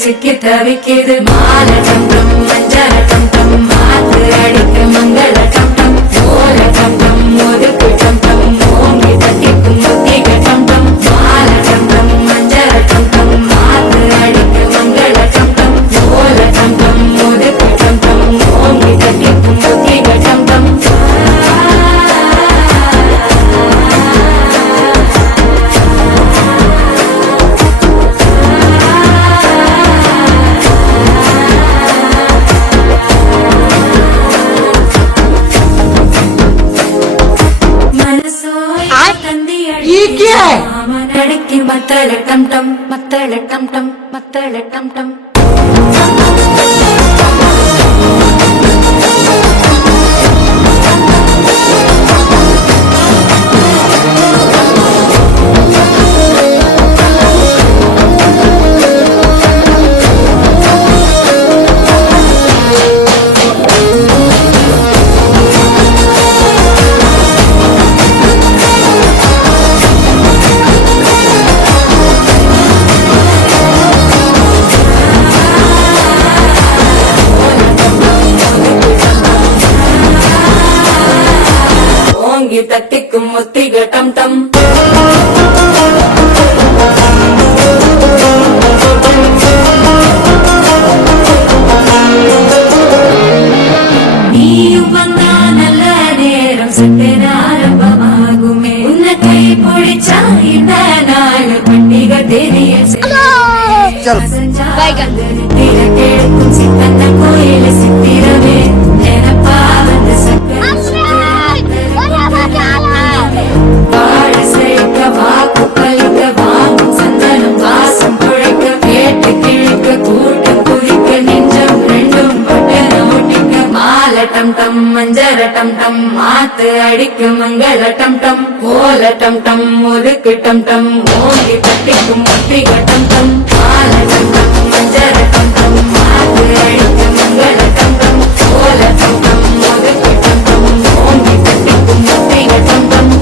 சிக்கி தவிக்கிது மால டம் மஞ்சள டம் மாத்து அடிக்க மங்கள டம் ஓல டம் ஒதுக்கு டம் ஓங்கி தட்டிக்கும் முத்திக டம் மால டம் மஞ்சள டம் மாத்து அடிக்க மங்கள டம் ஓல டம் ஒதுக்கு டம் ஓங்கி தட்டிக்கும் முத்திக டம் நடக்கி மத்தள டம் டம் மத்தள டம் டம் மத்தள டம் டம் தட்டிக்கும் முத்திக டம் டம் நீயும் வந்தா நல்ல நேரம் சட்டென ஆரம்பமாகுமே உன்னை கை பிடிச்சா இந்த நாள் பண்டிகை தெரிய கேட்கும் சித்தன்ன கோயில சித்திரமே நினைப்பா வந்து டம் டம் மஞ்சள டம் டம் மாத்து அடிக்கு மங்கள டம் டம் ஓல டம் டம் ஒதுக்கு டம் டம் ஓங்கி தட்டிக்கும் முத்திக டம் டம் மால டம் டம் மஞ்சள டம் டம் மாத்து அடிக்கு மங்கள டம் டம் ஓல டம் டம் ஒதுக்கு டம் டம் ஓங்கி தட்டிக்கும் முத்திக டம் டம்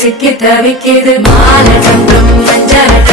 சிக்கி தவிக்கிது மால டம் டம் மஞ்சள